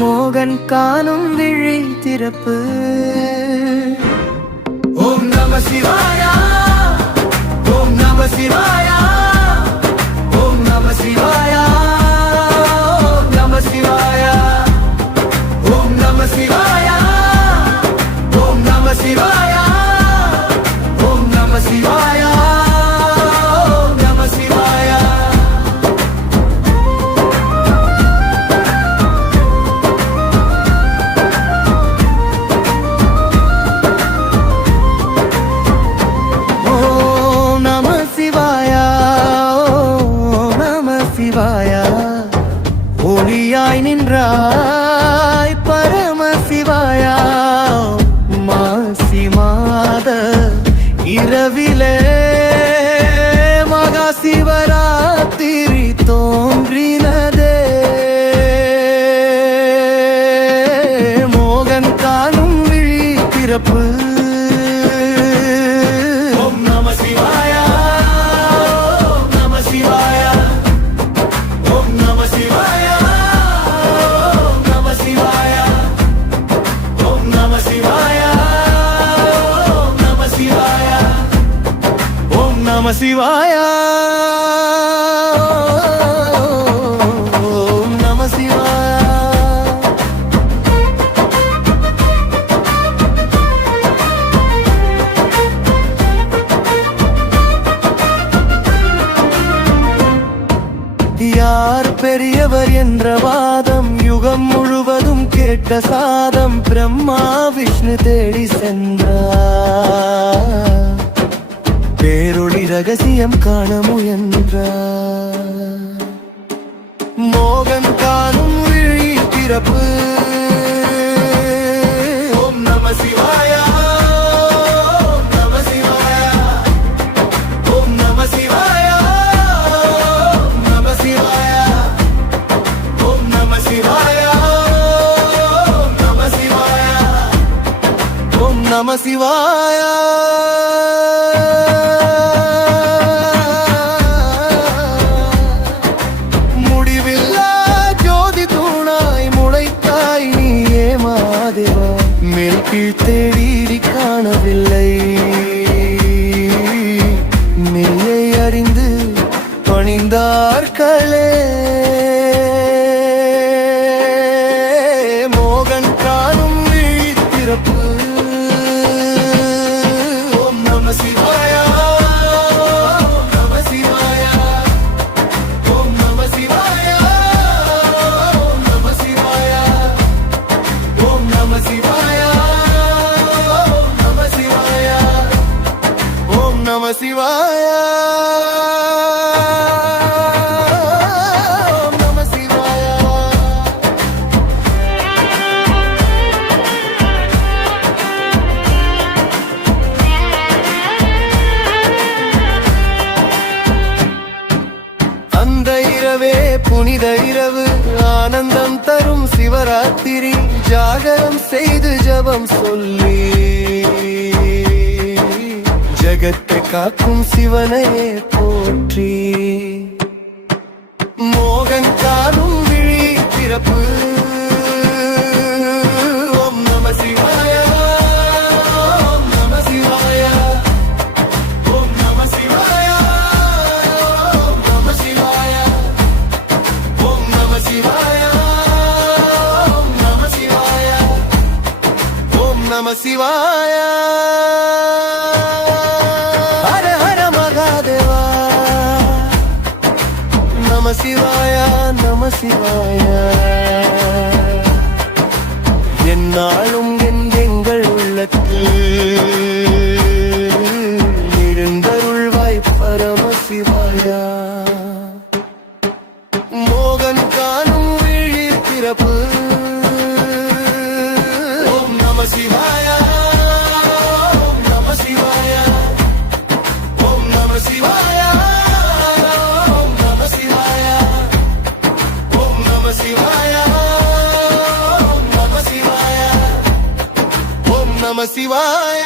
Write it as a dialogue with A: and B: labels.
A: மோகன் காணும் விழி திறப்பு. ஒளியாய் நின்றாய் பரம சிவாயா மாசி மாத இரவிலே மகா சிவராத்திரி தோன்றினதே. மோகன் காணும் விழி பிறப்பு
B: நம சிவாயா.
A: யார் பெரியவர் என்ற வாதம் யுகம் முழுவதும் கேட்ட சாதம் பிரம்மா விஷ்ணு தேடி சென்றார். பேரு ரகசியம் காண முயன்றார் மோகன் காணும் விழி பிறப்பு.
B: ஓம் நம சிவாயா நம சிவாயா.
A: கீழ் தேடி காணவில்லை. நெல்லை அறிந்து பணிந்தார்களே மோகன் காணும் திறப்பு
B: நம சிவாய.
A: அந்த இரவே புனித இரவு ஆனந்தம் தரும் சிவராத்திரி ஜாகரம் செய்து ஜபம் சொல்லி. ஜகத்தை காக்கும் சிவனையே போற்றி மோகன் காணும் விழி பிறப்பு ஓம் நம சிவாயா ஓம் நம சிவாயா
B: ஓம் நம சிவாயா ஓம் நம சிவாயா ஓம் நம சிவாயா ஓம் நம சிவாயா
A: ஓம் நம சிவாயா சிவாயா நம சிவாயா. என்னாலும் என் எங்கள் உள்ளத்தில் ಶಿವಾಯ